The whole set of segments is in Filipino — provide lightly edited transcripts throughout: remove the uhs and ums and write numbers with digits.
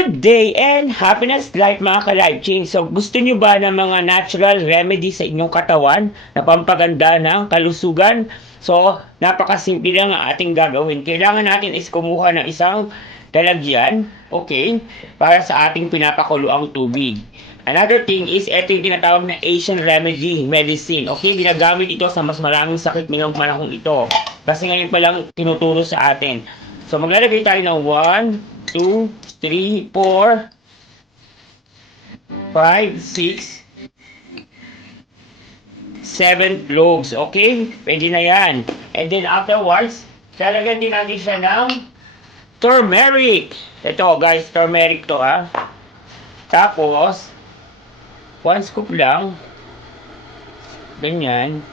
Good day and happiness life mga ka-life change. So gusto nyo ba ng mga natural remedy sa inyong katawan na pampaganda ng kalusugan? So napakasimple lang ang ating gagawin. Kailangan natin is kumuha ng isang lalagyan, okay, para sa ating pinapakuluang tubig. Another thing is, ito yung tinatawag na Asian remedy medicine. Okay, ginagamit ito sa mas maraming sakit ngayong panahon ito. Kasi ngayon pa lang tinuturo sa atin. So maglalagay tayo ng 1, 2, 3, 4, 5, 6, 7 cloves. Okay? Pwede na yan. And then afterwards, lalagyan din natin siya ng turmeric. Ito guys, turmeric to ha. Tapos, 1 scoop lang. Ganyan.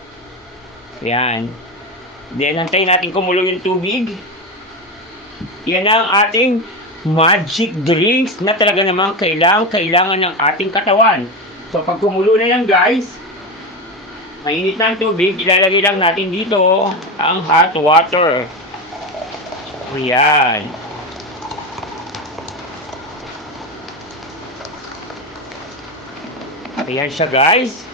Yan. Then, antayin natin kumulo yung tubig. Yan ang ating magic drinks na talaga namang kailangan ng ating katawan. So, pag kumulo na yan guys, mainit na ang tubig, ilalagay lang natin dito ang hot water. Ayan. Ayan siya guys.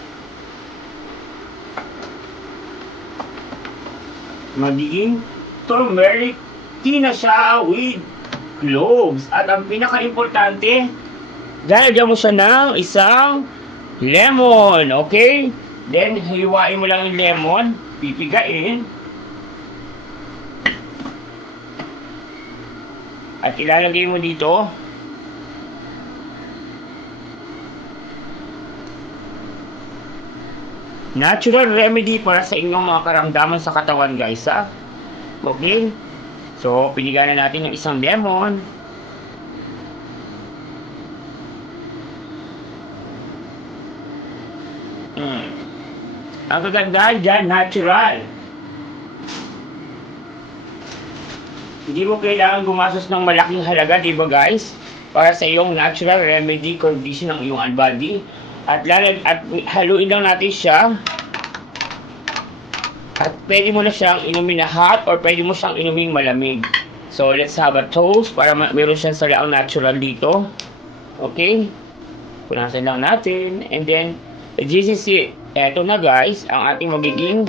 Magiging turmeric tea na siya with cloves. At ang pinaka-importante, lalagyan mo siya ng isang lemon. Okay? Then, hiwain mo lang yung lemon. Pipigain. At ilalagay mo dito. Natural remedy para sa inyong mga karamdaman sa katawan guys ha. Okay? So, piniga na natin ng isang lemon. Ang kagandahan dyan, natural. Hindi mo kailangan gumastos ng malaking halaga, di ba guys? Para sa iyong natural remedy condition ng iyong body. At haluin lang natin siya. At pwede mo na siyang inumin na hot or pwede mo siyang inumin malamig. So, let's have a toast para meron siyang sariang natural dito. Okay? Punasan lang natin. And then, this is it. Eto na guys, ang ating magiging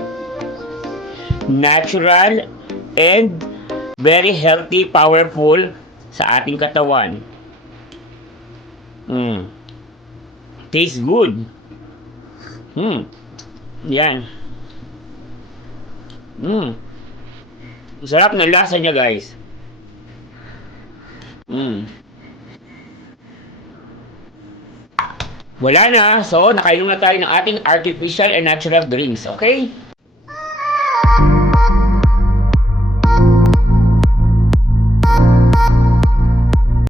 natural and very healthy, powerful sa ating katawan. Tastes good. Yan. Sarap ng lasa niya guys. Wala na. So, nakainom na tayo ng ating artificial and natural drinks. Okay?